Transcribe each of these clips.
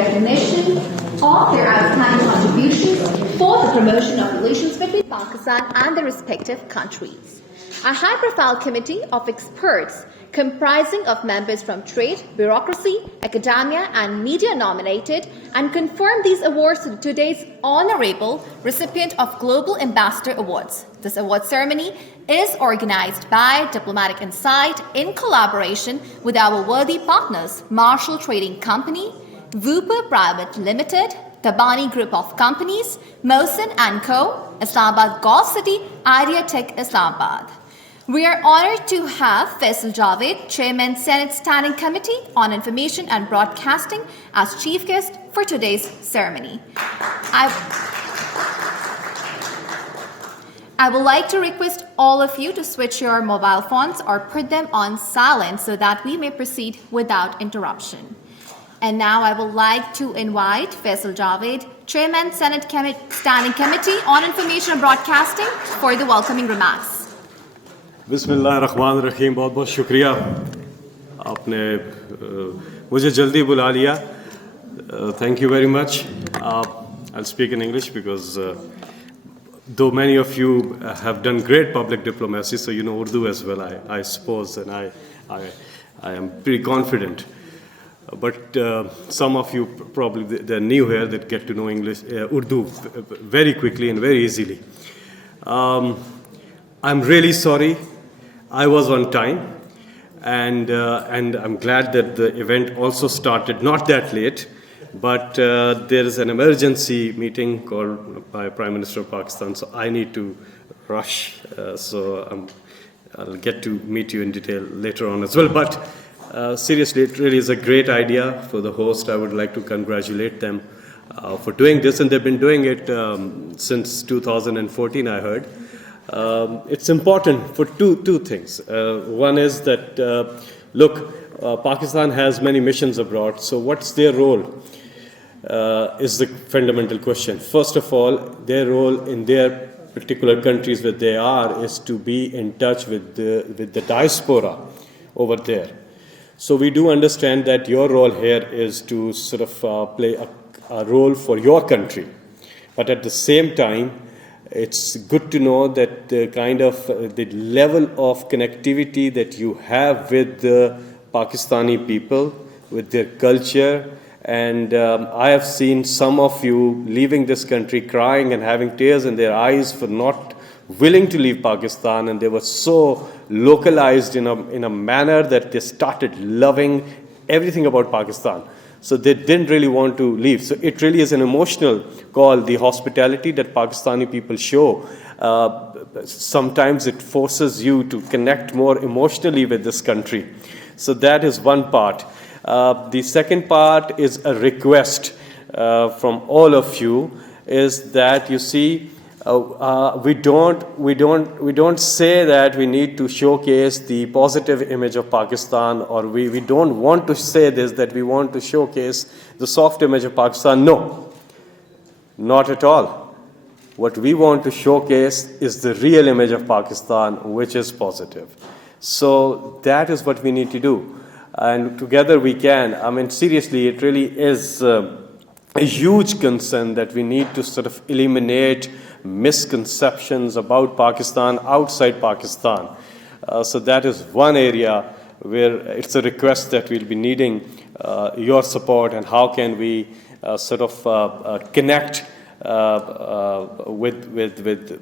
recognition of their outstanding contributions for the promotion of relations between Pakistan and the respective countries. A high-profile committee of experts comprising of members from trade, bureaucracy, academia and media nominated and confirmed these awards to today's honorable recipient of Global Ambassador Awards. This award ceremony is organized by Diplomatic Insight in collaboration with our worthy partners, Marshall Trading Company, Wooper Private Limited, Tabani Group of Companies, Mohsen & Co., Islamabad Golf City, Idea Tech Islamabad. We are honored to have Faisal Javed, Chairman, Senate Standing Committee on Information and Broadcasting, as chief guest for today's ceremony. I would like to request all of you to switch your mobile phones or put them on silent so that we may proceed without interruption. And now I would like to invite Faisal Javed, Chairman, Senate Standing Committee on Information and Broadcasting, for the welcoming remarks. बिस्मिल्लाहिर्रहमानिर्रहीम। बहुत बहुत शुक्रिया, आपने मुझे जल्दी बुला लिया। Thank you very much. I'll speak in English because though many of you have done great public diplomacy, so you know Urdu as well, I suppose, and I am pretty confident. But some of you probably they're new here that get to know Urdu very quickly and very easily. I'm really sorry. I was on time, and I'm glad that the event also started not that late, but there is an emergency meeting called by Prime Minister of Pakistan, so I need to rush. So I'll get to meet you in detail later on as well. But seriously, it really is a great idea for the host. I would like to congratulate them for doing this, and they've been doing it since 2014, I heard. It's important for two things. One is that, Pakistan has many missions abroad, so what's their role is the fundamental question. First of all, their role in their particular countries where they are is to be in touch with the diaspora over there. So we do understand that your role here is to sort of play a role for your country, but at the same time, it's good to know that the kind of the level of connectivity that you have with the Pakistani people, with their culture, and I have seen some of you leaving this country crying and having tears in their eyes for not willing to leave Pakistan, and they were so localized in a manner that they started loving everything about Pakistan. So they didn't really want to leave. So it really is an emotional call, the hospitality that Pakistani people show. Sometimes it forces you to connect more emotionally with this country. So that is one part. The second part is a request from all of you, is that you see, we don't say that we need to showcase the positive image of Pakistan, or we don't want to say this, that we want to showcase the soft image of Pakistan. No, not at all. What we want to showcase is the real image of Pakistan, which is positive. So that is what we need to do. And together we can. I mean, seriously, it really is a huge concern that we need to sort of eliminate misconceptions about Pakistan outside Pakistan. So that is one area where it's a request that we'll be needing your support, and how can we sort of connect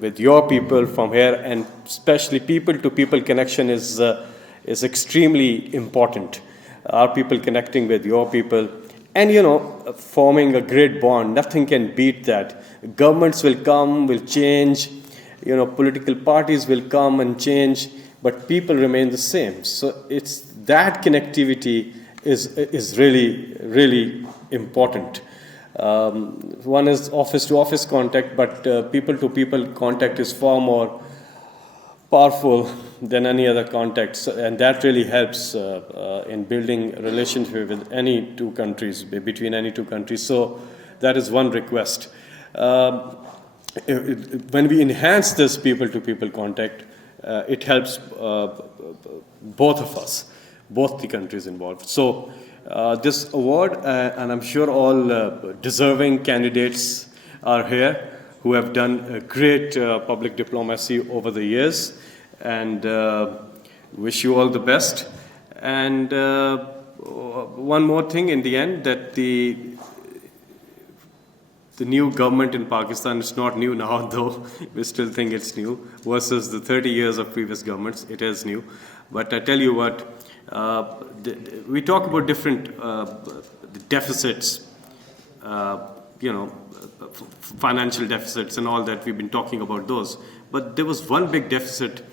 with your people from here, and especially people-to-people connection is extremely important. Our people connecting with your people, and forming a great bond. Nothing can beat that. Governments will come, will change, political parties will come and change, but people remain the same. So it's that connectivity is really, really important. One is office-to-office contact, but people-to-people contact is far more powerful than any other contacts, and that really helps in building a relationship with any two countries, between any two countries. So that is one request. When we enhance this people-to-people contact, it helps both of us, both the countries involved. So This award, and I'm sure all deserving candidates are here who have done great public diplomacy over the years, and wish you all the best. And one more thing in the end, that the new government in Pakistan is not new now, though we still think it's new, versus the 30 years of previous governments. It is new. But I tell you what, we talk about different deficits, financial deficits and all that. We've been talking about those. But there was one big deficit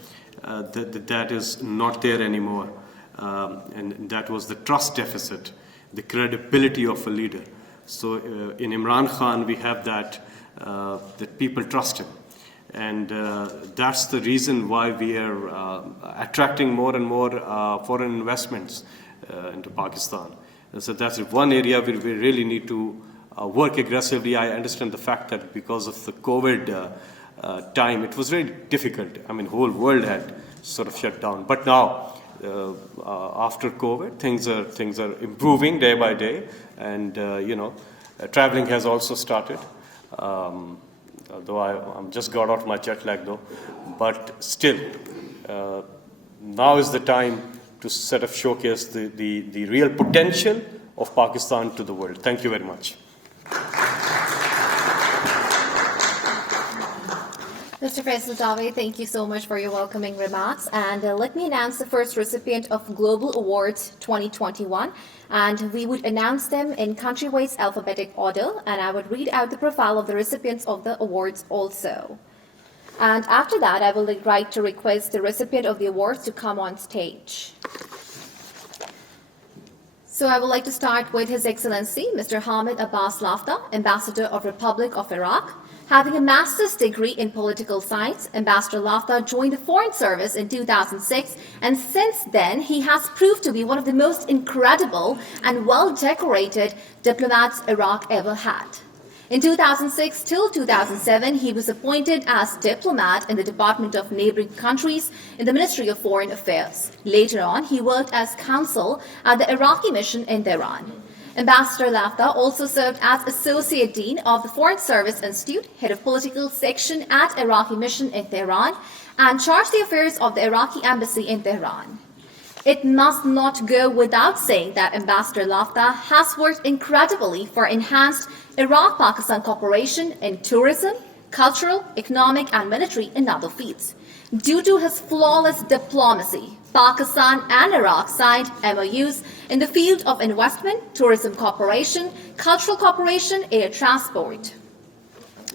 that is not there anymore, and that was the trust deficit, the credibility of a leader. So in Imran Khan, we have that people trust him. And that's the reason why we are attracting more and more foreign investments into Pakistan. And so that's one area where we really need to work aggressively. I understand the fact that because of the COVID time, it was very difficult. I mean, the whole world had sort of shut down. But now, after COVID, things are improving day by day, and traveling has also started. Though I'm just got off my jet lag though, but still, now is the time to sort of showcase the real potential of Pakistan to the world. Thank you very much. Mr. Faisal Javed, thank you so much for your welcoming remarks. And let me announce the first recipient of Global Awards 2021. And we would announce them in country-wise alphabetic order. And I would read out the profile of the recipients of the awards also. And after that, I will like to request the recipient of the awards to come on stage. So I would like to start with His Excellency, Mr. Hamid Abbas Lafta, Ambassador of Republic of Iraq. Having a master's degree in political science, Ambassador Lafta joined the Foreign Service in 2006, and since then he has proved to be one of the most incredible and well-decorated diplomats Iraq ever had. In 2006 till 2007, he was appointed as diplomat in the Department of Neighboring Countries in the Ministry of Foreign Affairs. Later on, he worked as counsel at the Iraqi mission in Tehran. Ambassador Lafta also served as Associate Dean of the Foreign Service Institute, Head of Political Section at Iraqi Mission in Tehran, and charged the affairs of the Iraqi Embassy in Tehran. It must not go without saying that Ambassador Lafta has worked incredibly for enhanced Iraq-Pakistan cooperation in tourism, cultural, economic, and military and other fields. Due to his flawless diplomacy, Pakistan and Iraq signed MOUs in the field of investment, tourism cooperation, cultural cooperation, air transport.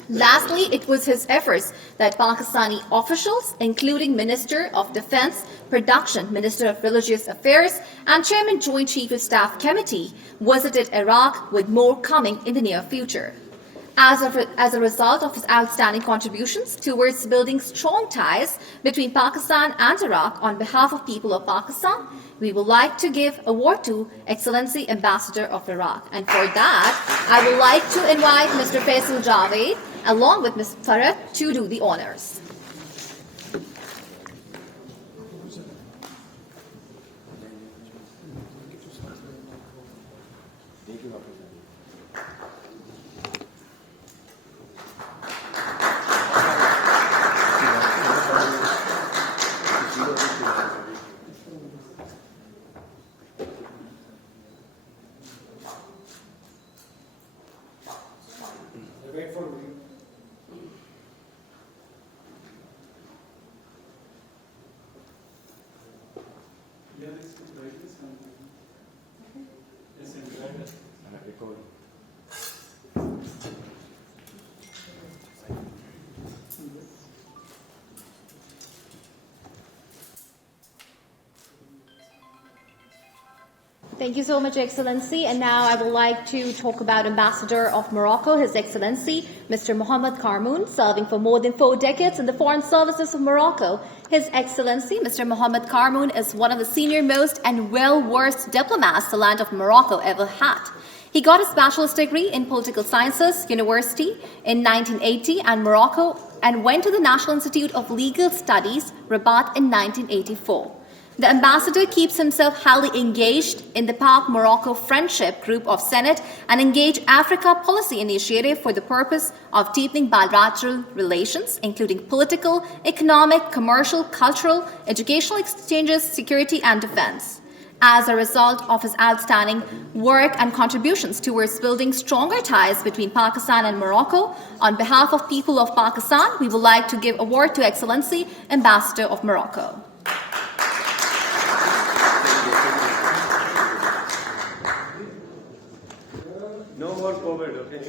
Lastly, it was his efforts that Pakistani officials, including Minister of Defense, Production, Minister of Religious Affairs, and Chairman Joint Chief of Staff Committee, visited Iraq, with more coming in the near future. As a result of his outstanding contributions towards building strong ties between Pakistan and Iraq on behalf of people of Pakistan, we would like to give award to Excellency Ambassador of Iraq. And for that, I would like to invite Mr. Faisal Javed along with Ms. Farah to do the honors. Thank you so much, Excellency. And now I would like to talk about Ambassador of Morocco, His Excellency, Mr. Mohammed Karmoun, serving for more than 4 decades in the Foreign Services of Morocco. His Excellency, Mr. Mohammed Karmoun, is one of the senior-most and well-versed diplomats the land of Morocco ever had. He got his bachelor's degree in Political Sciences University in 1980 and Morocco, and went to the National Institute of Legal Studies, Rabat, in 1984. The ambassador keeps himself highly engaged in the Pak-Morocco Friendship Group of Senate and Engage Africa Policy Initiative for the purpose of deepening bilateral relations, including political, economic, commercial, cultural, educational exchanges, security, and defense. As a result of his outstanding work and contributions towards building stronger ties between Pakistan and Morocco, on behalf of people of Pakistan, we would like to give award to Excellency, Ambassador of Morocco. No more COVID, okay?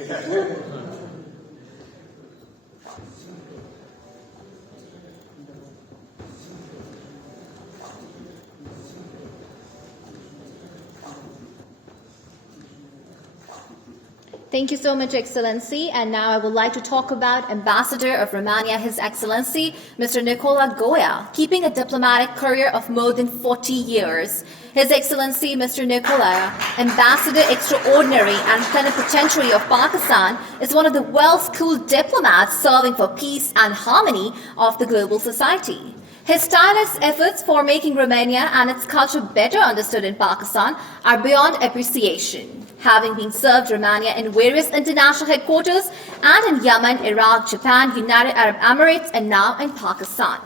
Thank you so much, Excellency. And now I would like to talk about Ambassador of Romania, His Excellency, Mr. Nicola Goia, keeping a diplomatic career of more than 40 years. His Excellency, Mr. Nicola, Ambassador Extraordinary and Plenipotentiary of Pakistan, is one of the well-schooled diplomats serving for peace and harmony of the global society. His tireless efforts for making Romania and its culture better understood in Pakistan are beyond appreciation. Having been served Romania in various international headquarters and in Yemen, Iraq, Japan, United Arab Emirates, and now in Pakistan.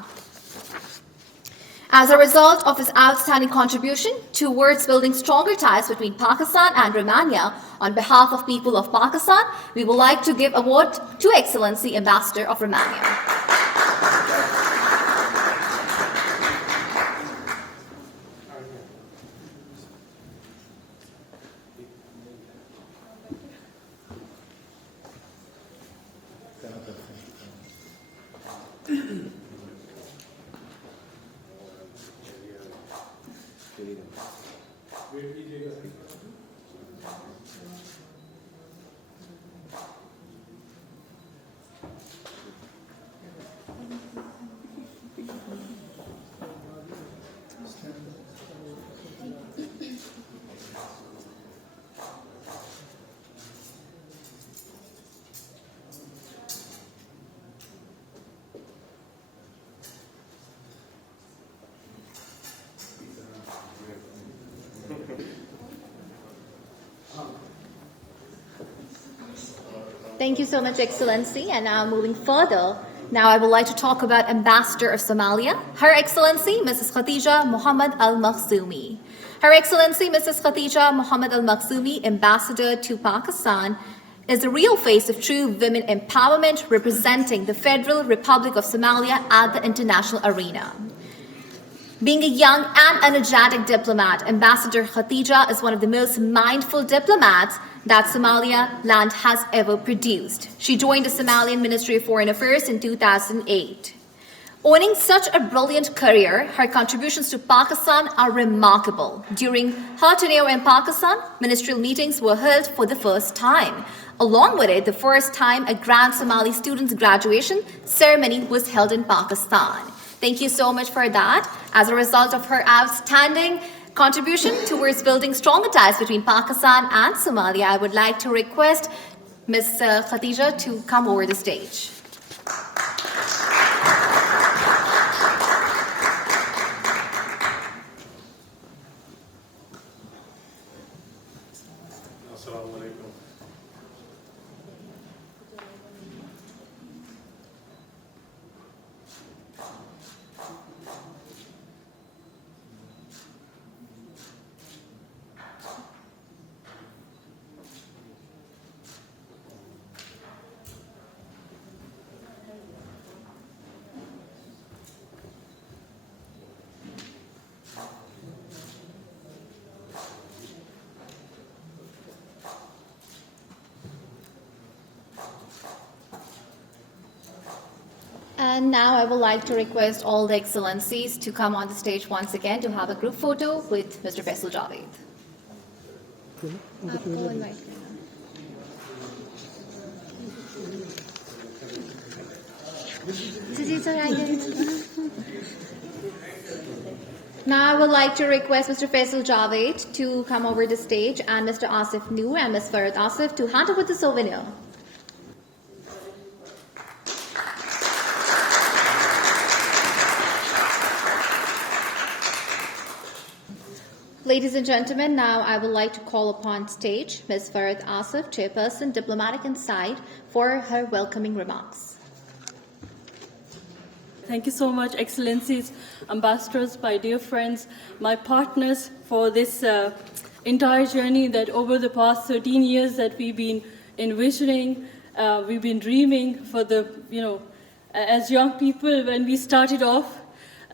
As a result of his outstanding contribution towards building stronger ties between Pakistan and Romania, on behalf of people of Pakistan, we would like to give award to Excellency, Ambassador of Romania. Thank you so much, Excellency. And now moving further, now I would like to talk about Ambassador of Somalia, Her Excellency, Mrs. Khadija Muhammad Al-Makhzoumi. Her Excellency, Mrs. Khadija Muhammad Al-Makhzoumi, Ambassador to Pakistan, is the real face of true women empowerment, representing the Federal Republic of Somalia at the international arena. Being a young and energetic diplomat, Ambassador Khadija is one of the most mindful diplomats that Somalia land has ever produced. She joined the Somalian Ministry of Foreign Affairs in 2008. Owning such a brilliant career, her contributions to Pakistan are remarkable. During her tenure in Pakistan, ministerial meetings were held for the first time. Along with it, the first time a Grand Somali students' graduation ceremony was held in Pakistan. Thank you so much for that. As a result of her outstanding contribution towards building stronger ties between Pakistan and Somalia, I would like to request Ms. Khadija to come over the stage. And now I would like to request all the excellencies to come on the stage once again to have a group photo with Mr. Faisal Javed. Now I would like to request Mr. Faisal Javed to come over the stage and Mr. Asif Noor and Ms. Farad Asif to hand over the souvenir. Ladies and gentlemen, now I would like to call upon stage Ms. Farad Asif, Chairperson, Diplomatic Insight, for her welcoming remarks. Thank you so much, Excellencies, Ambassadors, my dear friends, my partners for this entire journey that over the past 13 years that we've been envisioning, we've been dreaming for the, as young people when we started off.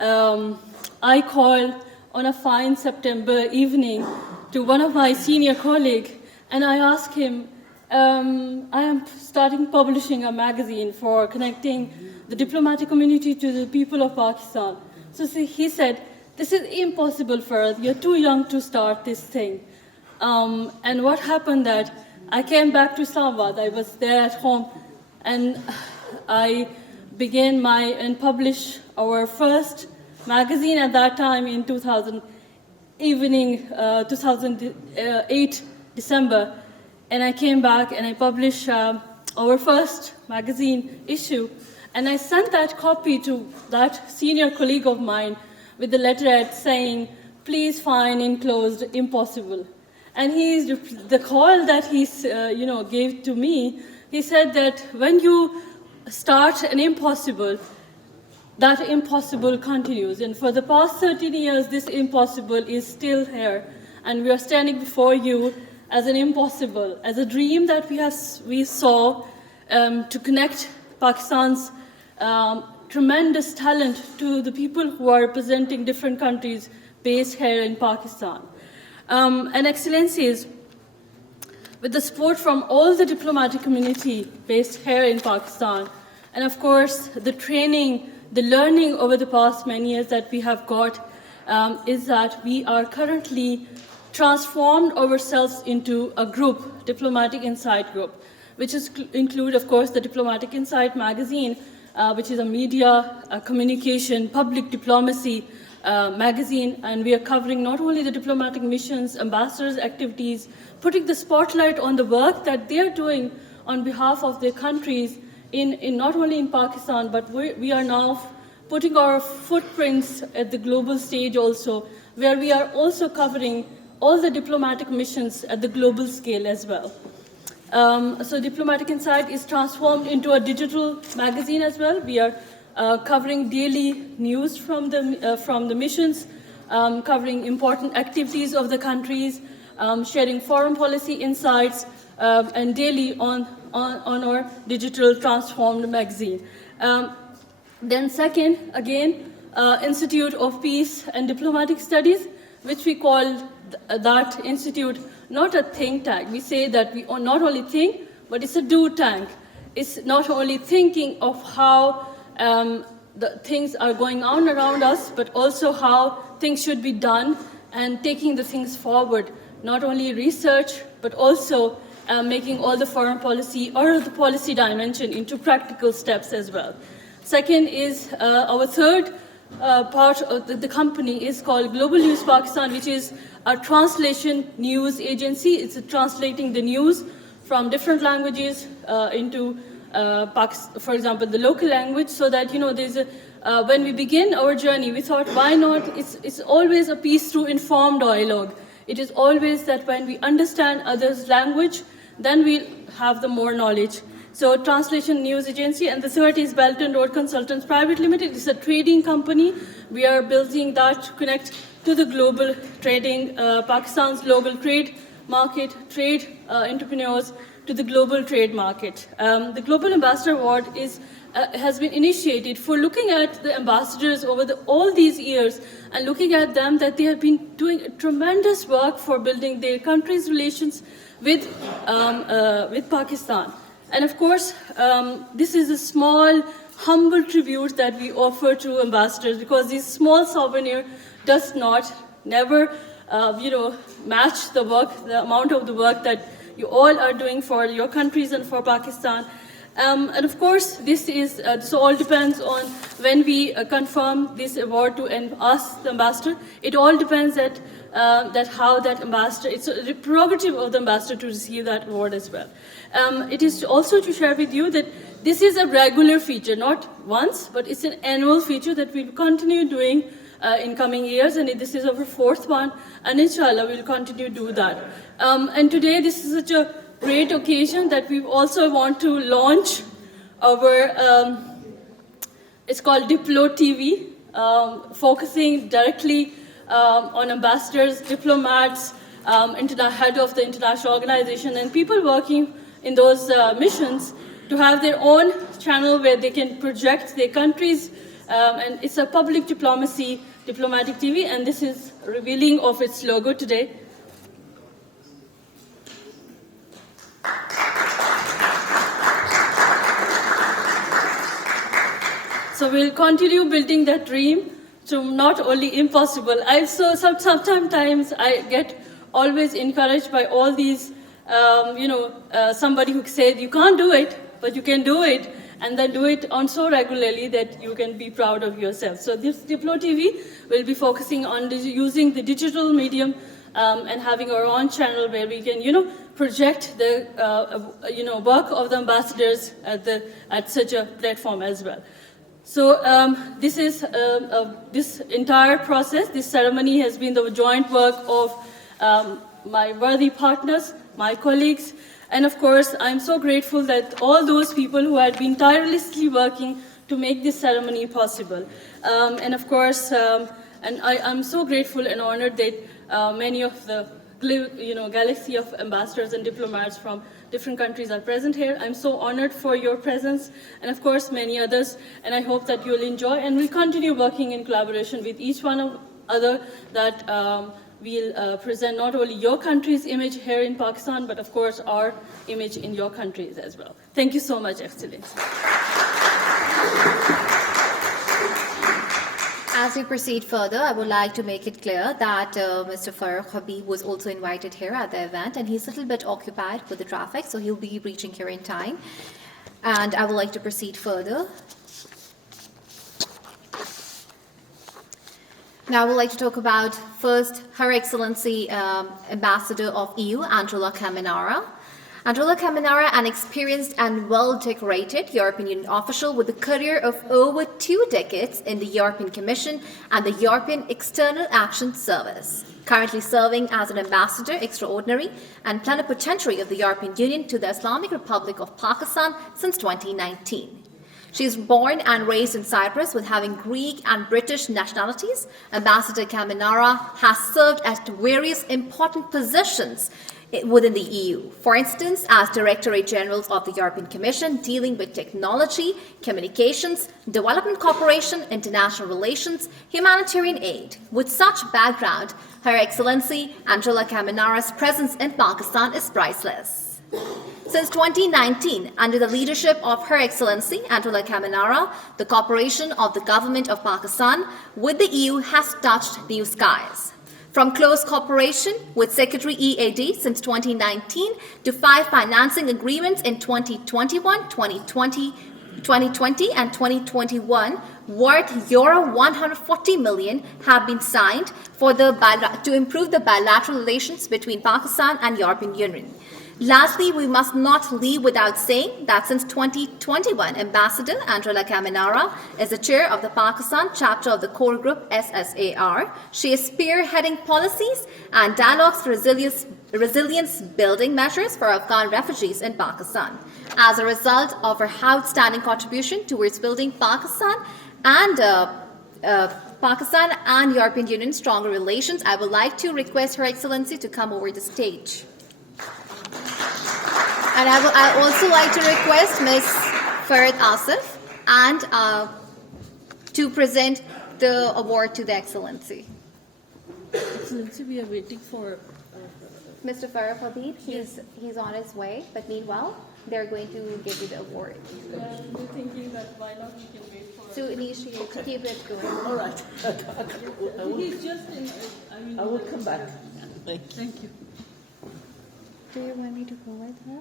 I called on a fine September evening to one of my senior colleagues and I asked him, I am starting publishing a magazine for connecting the diplomatic community to the people of Pakistan. So he said, this is impossible for us, you're too young to start this thing. And what happened that I came back to Islamabad, I was there at home, and I began and published our first magazine at that time in 2008, December. And I came back and I published our first magazine issue. And I sent that copy to that senior colleague of mine with the letterhead saying, please find enclosed impossible. And the call that he gave to me, he said that when you start an impossible, that impossible continues. And for the past 13 years, this impossible is still here. And we are standing before you as an impossible, as a dream that we saw to connect Pakistan's tremendous talent to the people who are representing different countries based here in Pakistan. And Excellencies, with the support from all the diplomatic community based here in Pakistan, and of course the training, the learning over the past many years that we have got, is that we are currently transformed ourselves into a group, Diplomatic Insight Group, which include, of course, the Diplomatic Insight magazine, which is a media, communication, public diplomacy magazine, and we are covering not only the diplomatic missions, ambassadors' activities, putting the spotlight on the work that they are doing on behalf of their countries, not only in Pakistan, but we are now putting our footprints at the global stage also, where we are also covering all the diplomatic missions at the global scale as well. So Diplomatic Insight is transformed into a digital magazine as well. We are covering daily news from the missions, covering important activities of the countries, sharing foreign policy insights, and daily on our digital transformed magazine. Then second, again, Institute of Peace and Diplomatic Studies, which we call that institute not a think tank. We say that we not only think, but it's a do tank. It's not only thinking of how the things are going on around us, but also how things should be done and taking the things forward. Not only research, but also making all the foreign policy or the policy dimension into practical steps as well. Second is our third part of the company is called Global News Pakistan, which is a translation news agency. It's translating the news from different languages into, for example, the local language, so that, there's when we begin our journey, we thought, why not? It's always a peace through informed dialogue. It is always that when we understand others' language, then we'll have the more knowledge. So translation news agency, and the third is Belt and Road Consultants Private Limited. It's a trading company. We are building that to connect to the global trading, Pakistan's global trade market, trade entrepreneurs to the global trade market. The Global Ambassador Award has been initiated for looking at the ambassadors over all these years and looking at them that they have been doing tremendous work for building their country's relations with Pakistan. And of course, this is a small, humble tribute that we offer to ambassadors, because this small souvenir does never match the work, the amount of the work that you all are doing for your countries and for Pakistan. And of course, this all depends on when we confirm this award to us, the ambassador. It all depends that how that ambassador, it's a prerogative of the ambassador to receive that award as well. It is also to share with you that this is a regular feature, not once, but it's an annual feature that we'll continue doing in coming years, and this is our 4th one, and inshallah we'll continue to do that. And today this is such a great occasion that we also want to launch our, it's called Diplo TV, focusing directly on ambassadors, diplomats, head of the international organization, and people working in those missions to have their own channel where they can project their countries, and it's a public diplomatic TV, and this is revealing of its logo today. So we'll continue building that dream to not only impossible. Sometimes I get always encouraged by all these, somebody who said you can't do it, but you can do it, and then do it on so regularly that you can be proud of yourself. So this Diplo TV will be focusing on using the digital medium and having our own channel where we can, project the, work of the ambassadors at such a platform as well. So this is this entire process, this ceremony has been the joint work of my worthy partners, my colleagues, and of course, I'm so grateful that all those people who had been tirelessly working to make this ceremony possible. And of course, I'm so grateful and honored that many of the galaxy of ambassadors and diplomats from different countries are present here. I'm so honored for your presence, and of course many others, and I hope that you'll enjoy, and we'll continue working in collaboration with each one of other that we'll present not only your country's image here in Pakistan, but of course our image in your countries as well. Thank you so much, Excellency. As we proceed further, I would like to make it clear that Mr. Farooq Habib was also invited here at the event, and he's a little bit occupied with the traffic, so he'll be reaching here in time. And I would like to proceed further. Now I would like to talk about first Her Excellency Ambassador of EU, Androla Kaminara. Androla Kaminara, an experienced and well-decorated European Union official with a career of over 2 decades in the European Commission and the European External Action Service, currently serving as an ambassador extraordinary and plenipotentiary of the European Union to the Islamic Republic of Pakistan since 2019. She is born and raised in Cyprus with having Greek and British nationalities. Ambassador Kaminara has served at various important positions within the EU. For instance, as Directorate Generals of the European Commission dealing with technology, communications, development cooperation, international relations, humanitarian aid. With such background, Her Excellency Androla Kaminara's presence in Pakistan is priceless. Since 2019, under the leadership of Her Excellency Androla Kaminara, the cooperation of the Government of Pakistan with the EU has touched new skies. From close cooperation with Secretary EAD since 2019 to 5 financing agreements in 2021, 2020, and 2021, worth Euro 140 million have been signed to improve the bilateral relations between Pakistan and European Union. Lastly, we must not leave without saying that since 2021, Ambassador Androla Kaminara is the chair of the Pakistan chapter of the core group SSAR. She is spearheading policies and dialogues for resilience building measures for Afghan refugees in Pakistan. As a result of her outstanding contribution towards building Pakistan and European Union stronger relations, I would like to request Her Excellency to come over the stage. And I also like to request Ms. Farid Asif and to present the award to the Excellency. Excellency, we are waiting for Mr. Farooq Habib. He's on his way, but meanwhile, they're going to give you the award. we're thinking that why not we can wait for. So initially, to keep it going. All right. He's just in. I will come back. Thank you. Do you want me to go with her?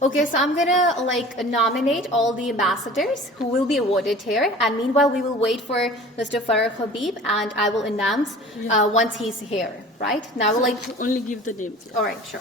Okay, so I'm gonna nominate all the ambassadors who will be awarded here, and meanwhile we will wait for Mr. Farooq Habib, and I will announce once he's here. Right now, I will only give the names. All right, sure.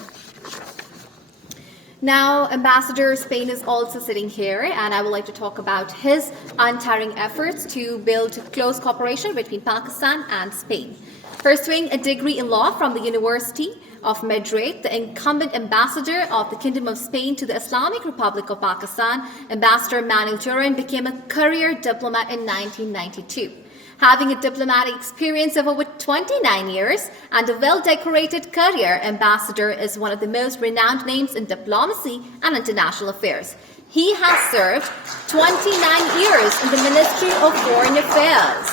Now, Ambassador Spain is also sitting here, and I would like to talk about his untiring efforts to build close cooperation between Pakistan and Spain. Pursuing a degree in law from the University of Madrid, the incumbent ambassador of the Kingdom of Spain to the Islamic Republic of Pakistan, Ambassador Manuel Turan, became a career diplomat in 1992. Having a diplomatic experience of over 29 years and a well-decorated career, Ambassador is one of the most renowned names in diplomacy and international affairs. He has served 29 years in the Ministry of Foreign Affairs,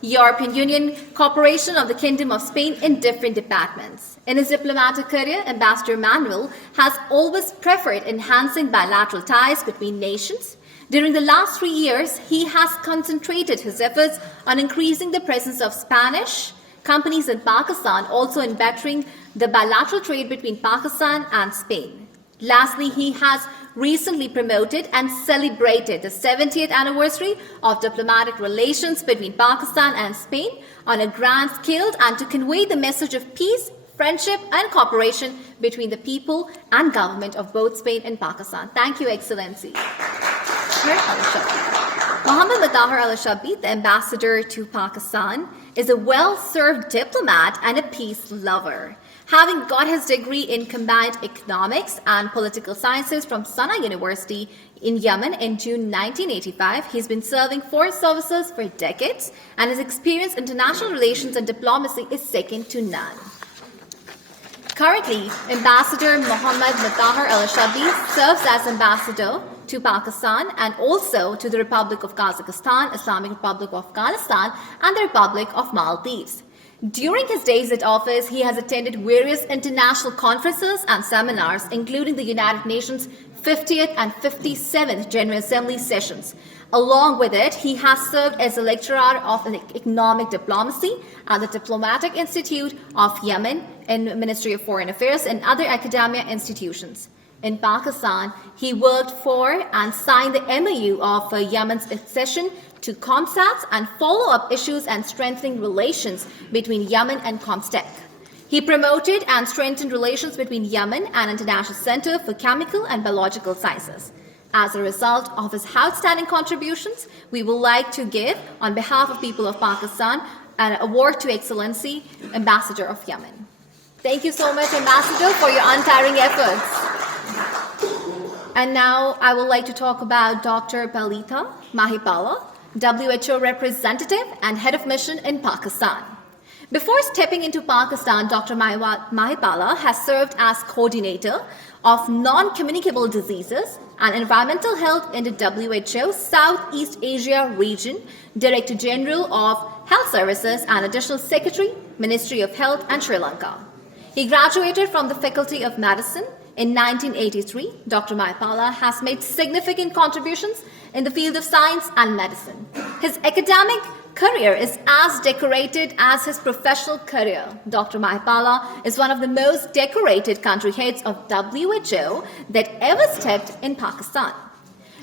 European Union, Cooperation of the Kingdom of Spain in different departments. In his diplomatic career, Ambassador Manuel has always preferred enhancing bilateral ties between nations. During the last 3 years, he has concentrated his efforts on increasing the presence of Spanish companies in Pakistan, also in bettering the bilateral trade between Pakistan and Spain. Lastly, he has recently promoted and celebrated the 70th anniversary of diplomatic relations between Pakistan and Spain on a grand scale and to convey the message of peace, friendship and cooperation between the people and government of both Spain and Pakistan. Thank you, Excellency. Mohammed Al-Ashabi, the ambassador to Pakistan, is a well-served diplomat and a peace lover. Having got his degree in combined economics and political sciences from Sana University in Yemen in June 1985, he's been serving foreign services for decades, and his experience in international relations and diplomacy is second to none. Currently, Ambassador Mohammed Al-Ashabi serves as ambassador to Pakistan and also to the Republic of Kazakhstan, Islamic Republic of Afghanistan, and the Republic of Maldives. During his days at office, he has attended various international conferences and seminars, including the United Nations 50th and 57th General Assembly sessions. Along with it, he has served as a lecturer of economic diplomacy at the Diplomatic Institute of Yemen in the Ministry of Foreign Affairs and other academia institutions. In Pakistan, he worked for and signed the MOU of Yemen's accession to COMSAT and follow-up issues and strengthening relations between Yemen and COMSTEC. He promoted and strengthened relations between Yemen and International Center for Chemical and Biological Sciences. As a result of his outstanding contributions, we would like to give, on behalf of people of Pakistan, an award to Excellency, Ambassador of Yemen. Thank you so much, Ambassador, for your untiring efforts. And now I would like to talk about Dr. Palita Mahipala, WHO representative and head of mission in Pakistan. Before stepping into Pakistan, Dr. Mahipala has served as coordinator of non-communicable diseases and environmental health in the WHO Southeast Asia region, Director General of Health Services and Additional Secretary, Ministry of Health and Sri Lanka. He graduated from the Faculty of Medicine in 1983. Dr. Mahipala has made significant contributions in the field of science and medicine. His academic career is as decorated as his professional career. Dr. Mahipala is one of the most decorated country heads of WHO that ever stepped in Pakistan.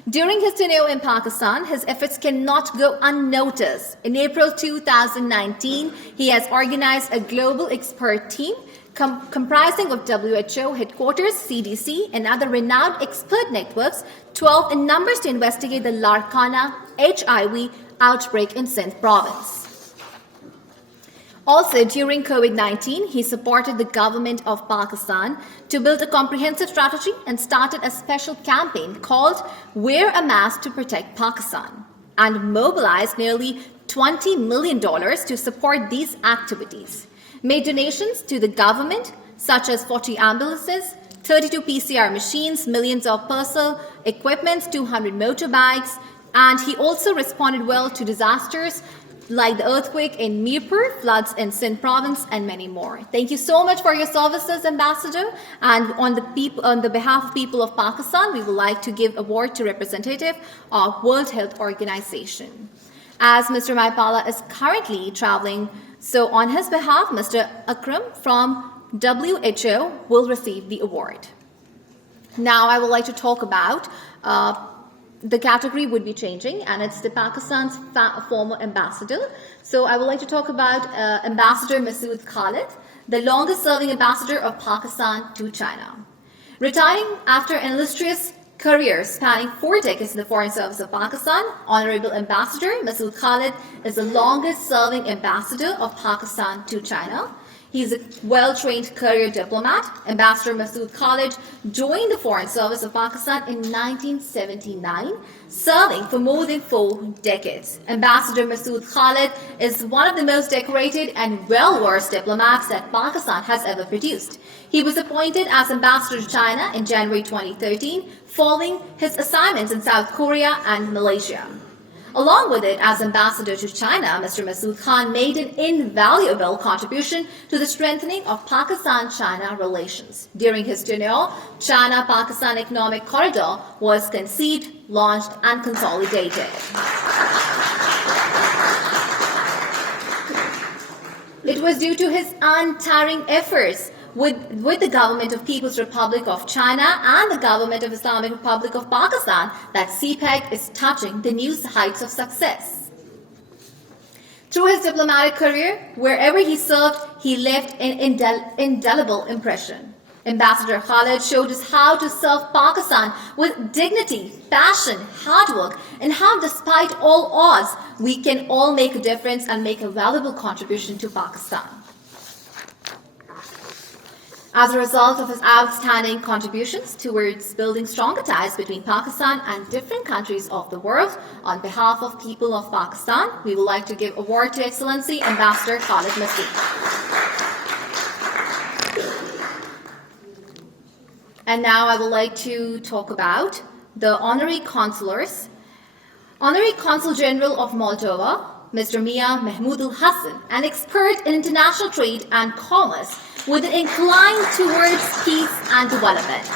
During his tenure in Pakistan, his efforts cannot go unnoticed. In April 2019, he has organized a global expert team comprising of WHO headquarters, CDC, and other renowned expert networks, 12 in numbers, to investigate the Larkana HIV outbreak in Sindh province. Also, during COVID-19, he supported the government of Pakistan to build a comprehensive strategy and started a special campaign called Wear a Mask to Protect Pakistan, and mobilized nearly $20 million to support these activities. Made donations to the government, such as 40 ambulances, 32 PCR machines, millions of personal equipment, 200 motorbikes, and he also responded well to disasters like the earthquake in Mirpur, floods in Sindh province, and many more. Thank you so much for your services, Ambassador. And on the behalf of people of Pakistan, we would like to give award to representative of World Health Organization. As Mr. Mahipala is currently traveling, so on his behalf, Mr. Akram from WHO will receive the award. Now I would like to talk about the category would be changing, and it's the Pakistan's former ambassador. So I would like to talk about Ambassador Massoud Khalid, the longest serving ambassador of Pakistan to China. Retiring after an illustrious career spanning 4 decades in the Foreign Service of Pakistan, Honorable Ambassador Massoud Khalid is the longest-serving ambassador of Pakistan to China. He is a well-trained career diplomat. Ambassador Massoud Khalid joined the Foreign Service of Pakistan in 1979, serving for more than 4 decades. Ambassador Massoud Khalid is one of the most decorated and well-versed diplomats that Pakistan has ever produced. He was appointed as ambassador to China in January 2013, following his assignments in South Korea and Malaysia. Along with it, as ambassador to China, Mr. Massoud Khan made an invaluable contribution to the strengthening of Pakistan-China relations. During his tenure, China-Pakistan Economic Corridor was conceived, launched, and consolidated. It was due to his untiring efforts with the government of People's Republic of China and the government of Islamic Republic of Pakistan that CPEC is touching the new heights of success. Through his diplomatic career, wherever he served, he left an indelible impression. Ambassador Khalid showed us how to serve Pakistan with dignity, passion, hard work, and how despite all odds, we can all make a difference and make a valuable contribution to Pakistan. As a result of his outstanding contributions towards building stronger ties between Pakistan and different countries of the world, on behalf of people of Pakistan, we would like to give award to Excellency Ambassador Khalid Massoud. And now I would like to talk about the Honorary Consulars. Honorary Consul General of Moldova, Mr. Mia Mahmoud Al-Hassan, an expert in international trade and commerce, with an incline towards peace and development.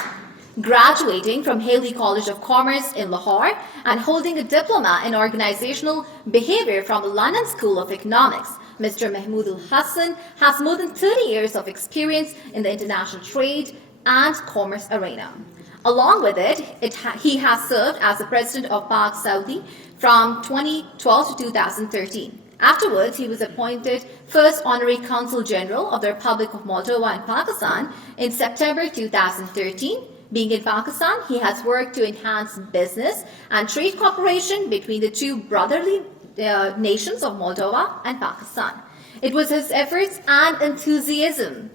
Graduating from Haley College of Commerce in Lahore and holding a diploma in organizational behavior from the London School of Economics, Mr. Mahmoud Al-Hassan has more than 30 years of experience in the international trade and commerce arena. Along with it, he has served as the president of Pak Saudi from 2012 to 2013. Afterwards, he was appointed First Honorary Consul General of the Republic of Moldova in Pakistan in September 2013. Being in Pakistan, he has worked to enhance business and trade cooperation between the two brotherly nations of Moldova and Pakistan. It was his efforts and enthusiasm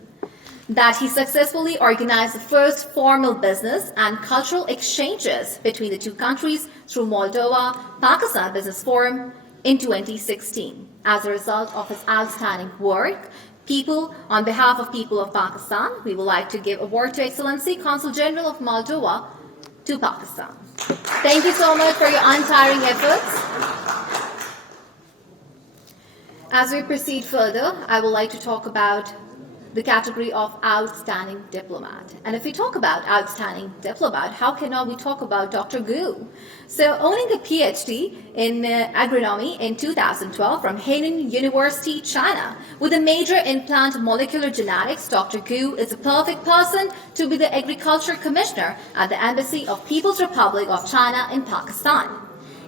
that he successfully organized the first formal business and cultural exchanges between the two countries through Moldova-Pakistan Business Forum in 2016. As a result of his outstanding work, on behalf of people of Pakistan, we would like to give award to Excellency Consul General of Moldova to Pakistan. Thank you so much for your untiring efforts. As we proceed further, I would like to talk about the category of outstanding diplomat. And if we talk about outstanding diplomat, how cannot we talk about Dr. Gu? So owning a PhD in agronomy in 2012 from Hainan University, China, with a major in plant molecular genetics, Dr. Gu is a perfect person to be the Agriculture Commissioner at the Embassy of People's Republic of China in Pakistan.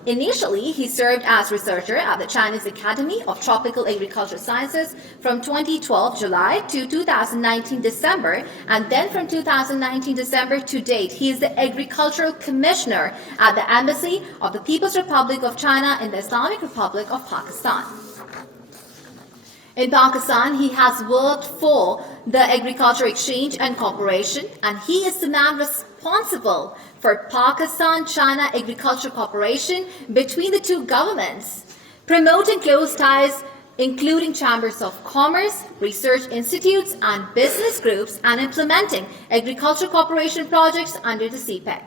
Initially, he served as researcher at the Chinese Academy of Tropical Agriculture Sciences from 2012 July to 2019 December, and then from 2019 December to date, he is the Agricultural Commissioner at the Embassy of the People's Republic of China in the Islamic Republic of Pakistan. In Pakistan, he has worked for the Agriculture Exchange and Cooperation, and he is the man responsible for Pakistan-China Agriculture Cooperation between the two governments, promoting close ties, including chambers of commerce, research institutes, and business groups, and implementing agriculture cooperation projects under the CPEC.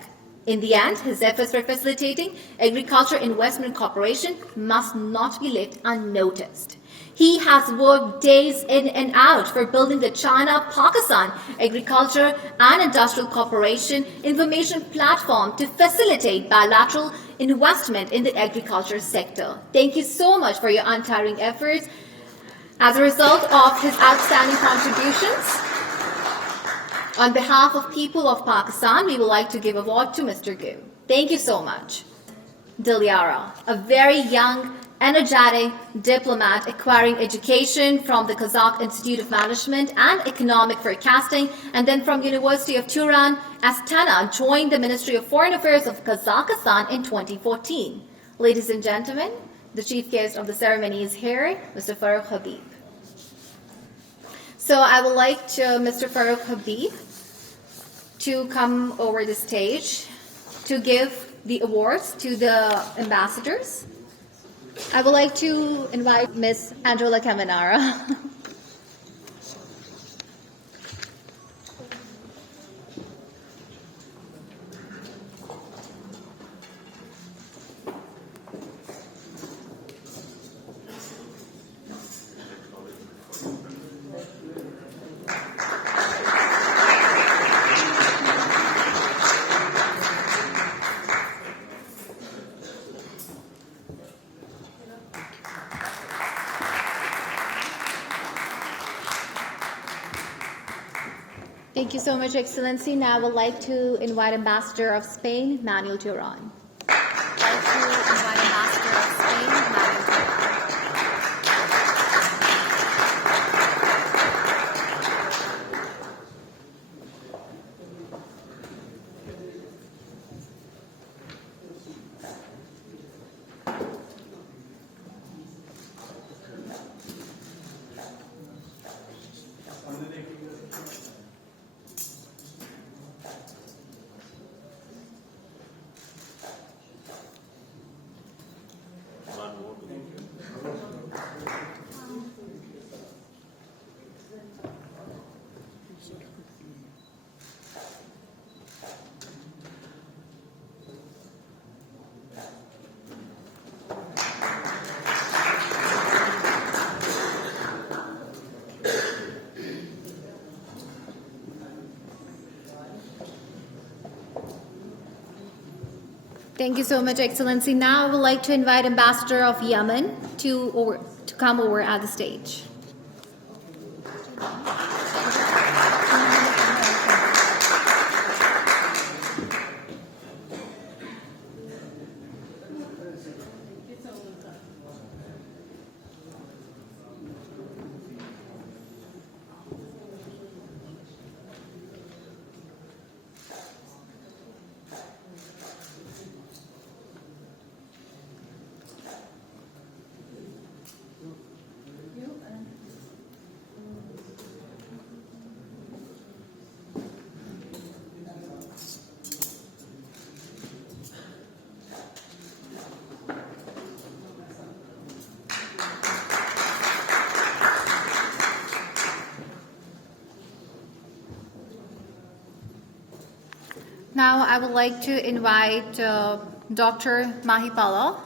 In the end, his efforts for facilitating agriculture investment cooperation must not be left unnoticed. He has worked days in and out for building the China-Pakistan Agriculture and Industrial Cooperation Information Platform to facilitate bilateral investment in the agriculture sector. Thank you so much for your untiring efforts. As a result of his outstanding contributions, on behalf of people of Pakistan, we would like to give award to Mr. Gu. Thank you so much. Dilyara, a very young energetic diplomat acquiring education from the Kazakh Institute of Management and Economic Forecasting and then from University of Turan, Astana joined the Ministry of Foreign Affairs of Kazakhstan in 2014. Ladies and gentlemen, the chief guest of the ceremony is here, Mr. Farooq Habib. So I would like Mr. Farooq Habib to come over the stage to give the awards to the ambassadors. I would like to invite Ms. Angela Caminara. Thank you so much, Excellency. Now I would like to invite Ambassador of Spain, Manuel Duran. Thank you so much, Excellency. Now I would like to invite Ambassador of Yemen to come over at the stage. Now I would like to invite Dr. Mahipala.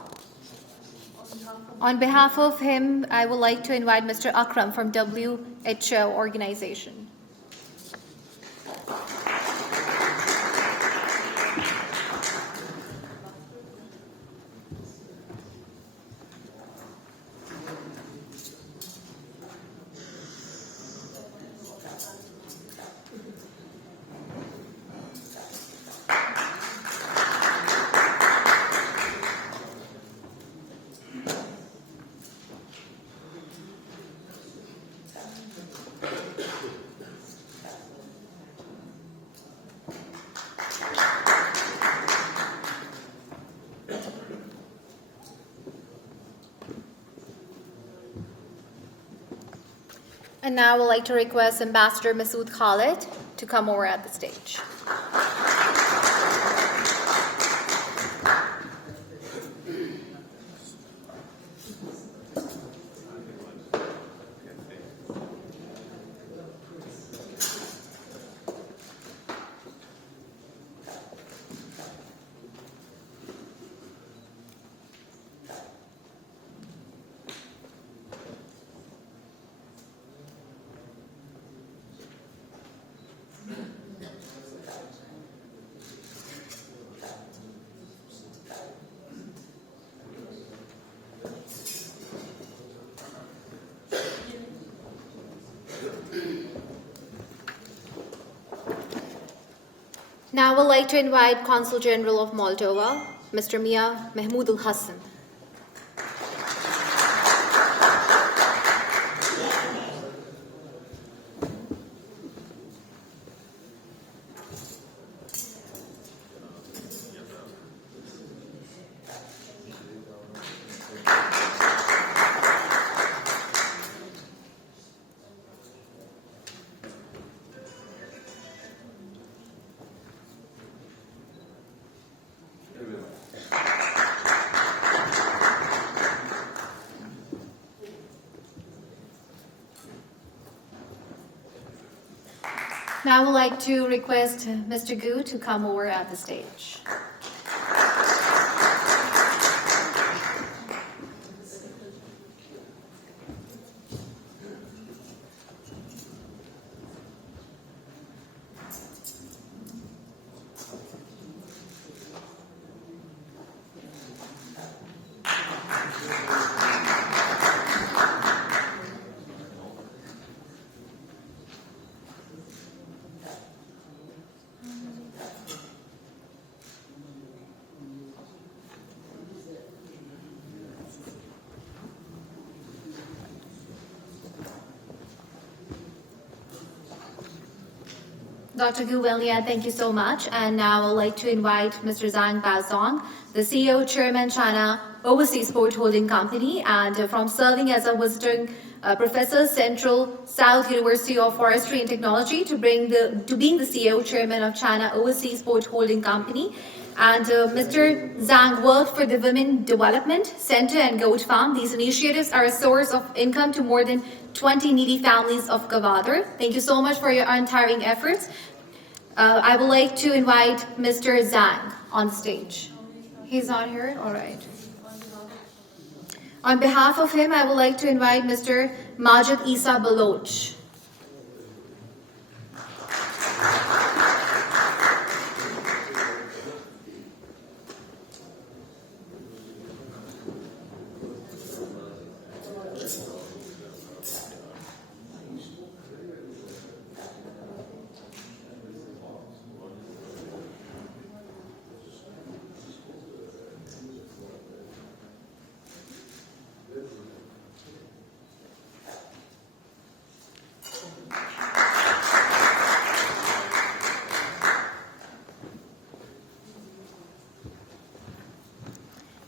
On behalf of him, I would like to invite Mr. Akram from WHO organization. And now I would like to request Ambassador Massoud Khalid to come over at the stage. Now I would like to invite Consul General of Moldova, Mr. Mia Mahmoud Al-Hassan. Now I would like to request Mr. Gu to come over at the stage. Dr. Gu Wenlian, thank you so much. And now I would like to invite Mr. Zhang Baozong, the CEO, Chairman, China Overseas Port Holding Company, and from serving as a visiting professor, Central South University of Forestry and Technology, to being the CEO, Chairman of China Overseas Port Holding Company. And Mr. Zhang worked for the Women Development Center and Goat Farm. These initiatives are a source of income to more than 20 needy families of Gwadar. Thank you so much for your untiring efforts. I would like to invite Mr. Zhang on stage. He's not here? All right. On behalf of him, I would like to invite Mr. Majid Isa Baloch.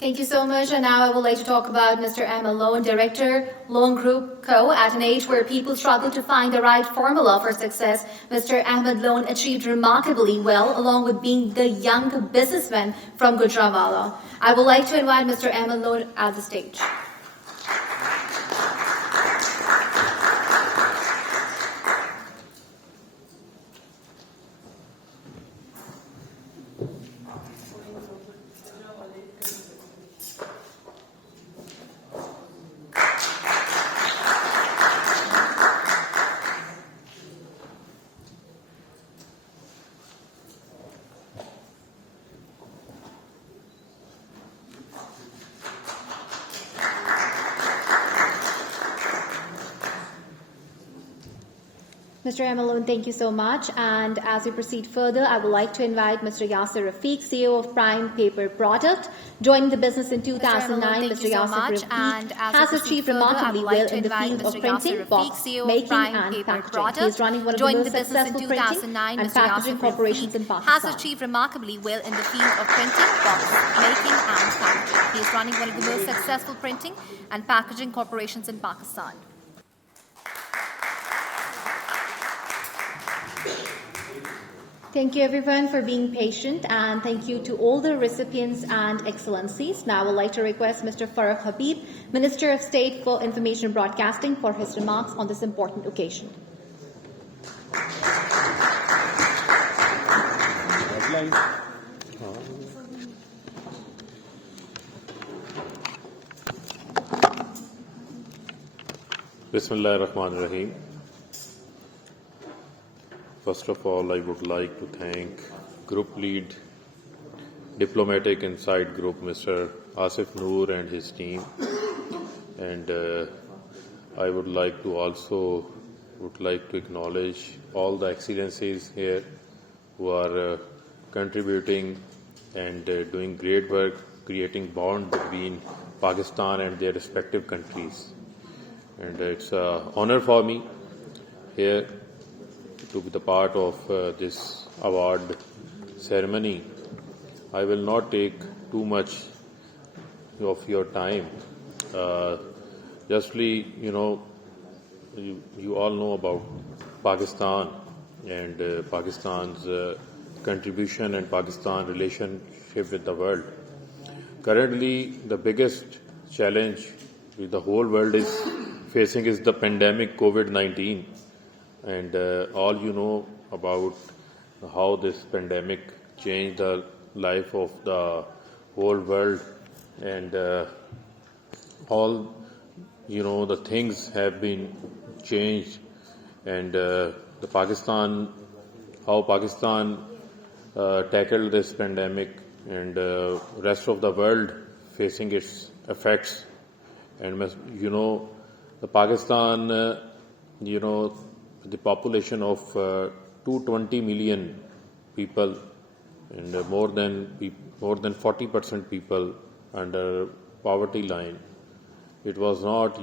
Thank you so much. And now I would like to talk about Mr. Ahmed Loan, Director, Loan Group Co. At an age where people struggle to find the right formula for success, Mr. Ahmed Loan achieved remarkably well, along with being the young businessman from Gujranwala. I would like to invite Mr. Ahmed Loan at the stage. Mr. Amalone, thank you so much. And as we proceed further, I would like to invite Mr. Yasser Rafiq, CEO of Prime Paper Product. Joining the business in 2009, Mr. Yasser Rafiq has achieved remarkably well in the field of printing, box making, and packaging. He is running one of the most successful printing and packaging corporations in Pakistan. Has achieved remarkably well in the field of printing, box making, and packaging. He is running one of the most successful printing and packaging corporations in Pakistan. Thank you everyone for being patient, and thank you to all the recipients and excellencies. Now I would like to request Mr. Farooq Habib, Minister of State for Information and Broadcasting, for his remarks on this important occasion. Bismillahirrahmanirrahim. First of all, I would like to thank Group Lead Diplomatic Inside Group, Mr. Asif Noor and his team. And I would like to acknowledge all the excellencies here who are contributing and doing great work, creating bond between Pakistan and their respective countries. And it's an honor for me here to be the part of this award ceremony. I will not take too much of your time. Justly, you all know about Pakistan and Pakistan's contribution and Pakistan relationship with the world. Currently, the biggest challenge the whole world is facing is the pandemic COVID-19. And all you know about how this pandemic changed the life of the whole world, and all the things have been changed, and how Pakistan tackled this pandemic, and rest of the world facing its effects. And the Pakistan, the population of 220 million people, and more than 40% people under poverty line. It was not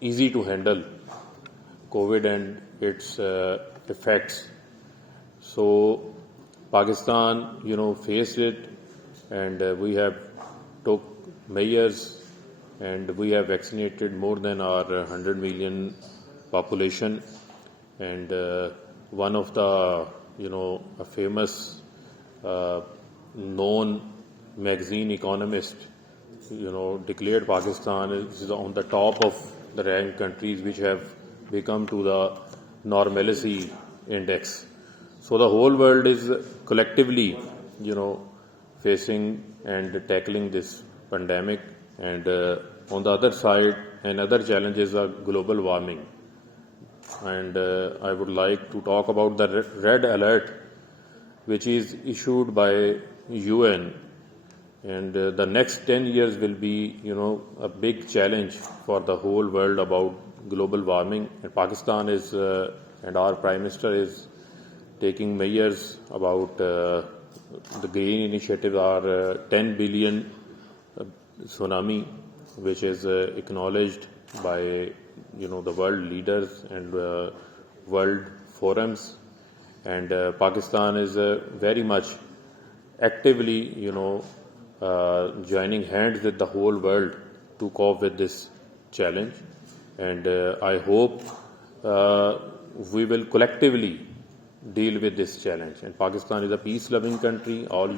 easy to handle COVID and its effects. So Pakistan faced it, and we have took measures, and we have vaccinated more than our 100 million population. And one of the a famous known magazine economist declared Pakistan is on the top of the ranked countries which have become to the normalcy index. So the whole world is collectively facing and tackling this pandemic. And on the other side, another challenges are global warming. And I would like to talk about the red alert, which is issued by UN. And the next 10 years will be, a big challenge for the whole world about global warming. And Pakistan is, and our Prime Minister is taking measures about the green initiative, our 10 billion tsunami, which is acknowledged by the world leaders and world forums. And Pakistan is very much actively joining hands with the whole world to cope with this challenge. And I hope we will collectively deal with this challenge. And Pakistan is a peace-loving country, all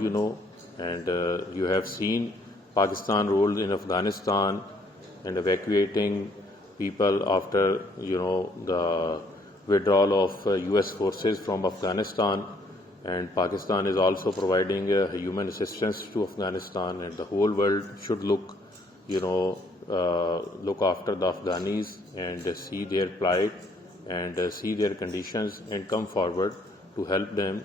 and you have seen Pakistan role in Afghanistan and evacuating people after the withdrawal of US forces from Afghanistan. And Pakistan is also providing human assistance to Afghanistan, and the whole world should look after the Afghanis and see their plight and see their conditions and come forward to help them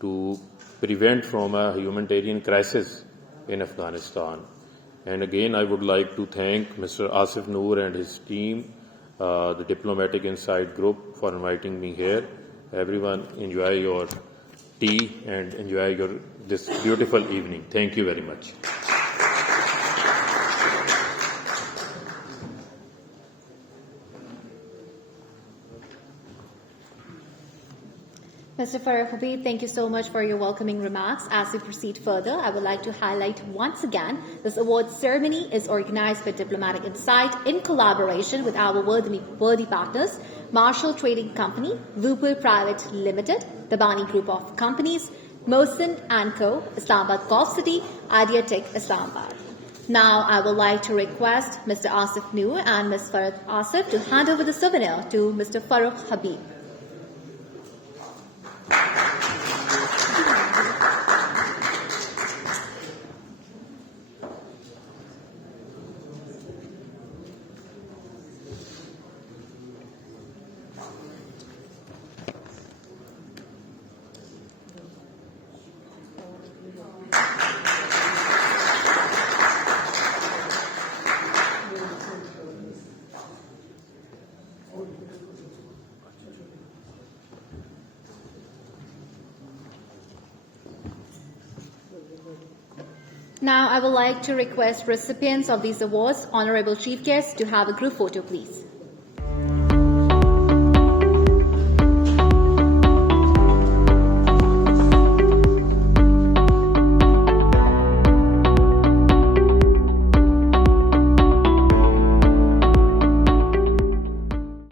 to prevent from a humanitarian crisis in Afghanistan. And again, I would like to thank Mr. Asif Noor and his team, the Diplomatic Insight Group, for inviting me here. Everyone, enjoy your tea and enjoy this beautiful evening. Thank you very much. Mr. Farooq Habib, thank you so much for your welcoming remarks. As we proceed further, I would like to highlight once again, this award ceremony is organized by Diplomatic Insight in collaboration with our worthy partners, Marshall Trading Company, Wupul Private Limited, the Bani Group of Companies, Mohsin & Co., Islamabad Gulf City, Ideatech, Islamabad. Now, I would like to request Mr. Asif Noor and Ms. Farooq Asif to hand over the souvenir to Mr. Farooq Habib. Now, I would like to request recipients of these awards, Honorable Chief Guests, to have a group photo, please.